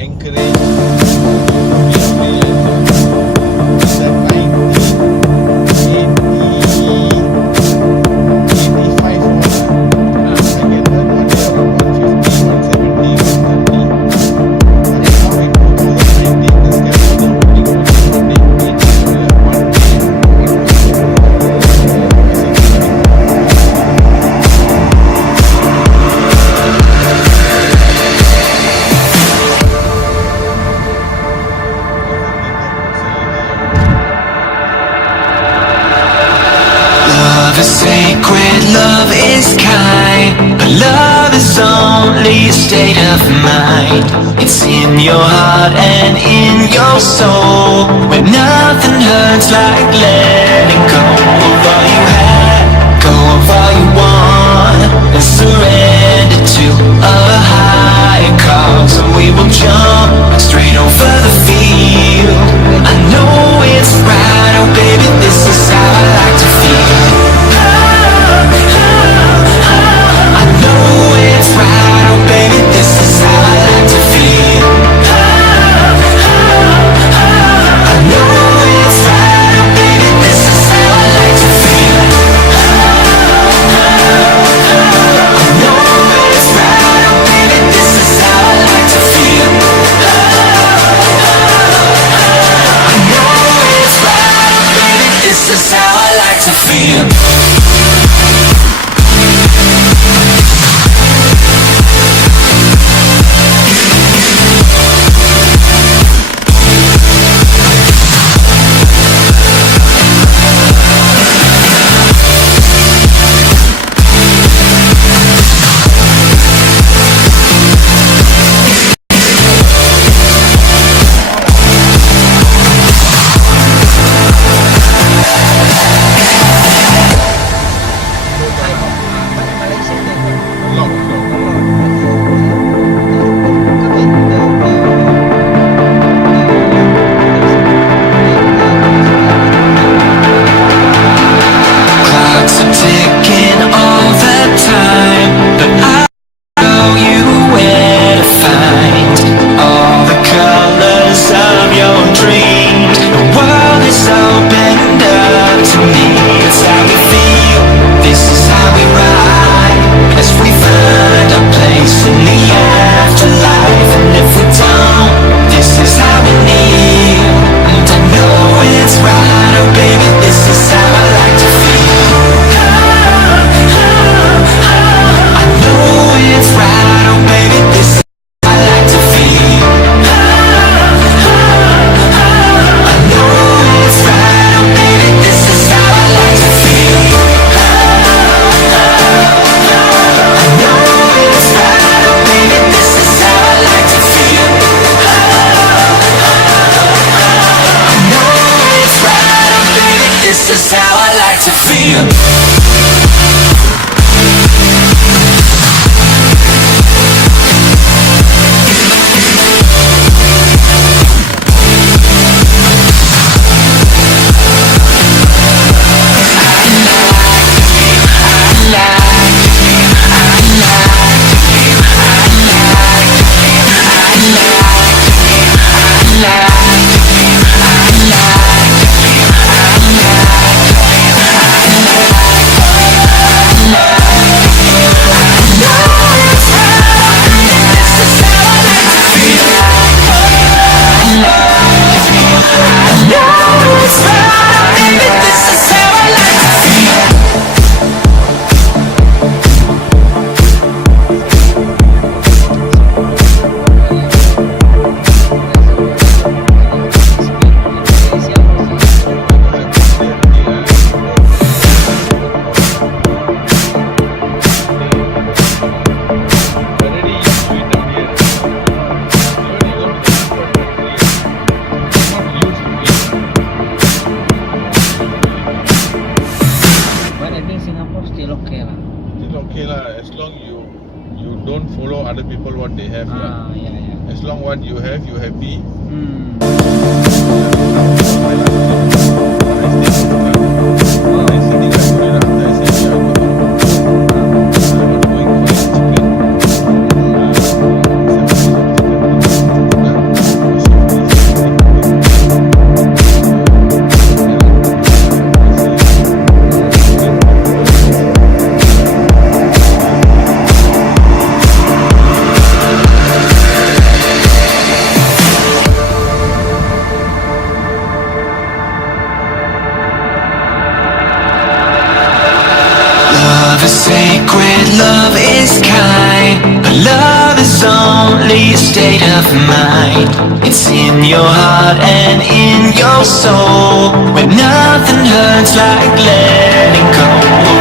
encourage that might be 85 or I get that one year around 150, 170, 130. And now in 2019, the scaffolding opening for the opening means one day. Love is sacred, love is kind, but love is only a state of mind. It's in your heart and in your soul, where nothing hurts like letting go of all you had, go of all you want, and surrender to a higher cause. And we will jump straight over the field. I know it's right, oh baby, this is how I like to feel. I know it's right, oh baby, this is how I like to feel. I know it's right, oh baby, this is how I like to feel. I know it's right, oh baby, this is how I like to feel. I know it's right, oh baby, this is how I like to feel. Clocks are ticking all the time, but I know you where to find all the colors of your dreams. The world is opened up to me. It's how we feel, this is how we ride, as we find our place in the afterlife. And if we don't, this is how we kneel. And I know it's right, oh baby, this is how I like to feel. I know it's right, oh baby, this is how I like to feel. I know it's right, oh baby, this is how I like to feel. I know it's right, oh baby, this is how I like to feel. I know it's right, oh baby, this is how I like to feel. don't follow other people what they have. Yeah. As long what you have, you happy. state of mind. It's in your heart and in your soul, where nothing hurts like letting go.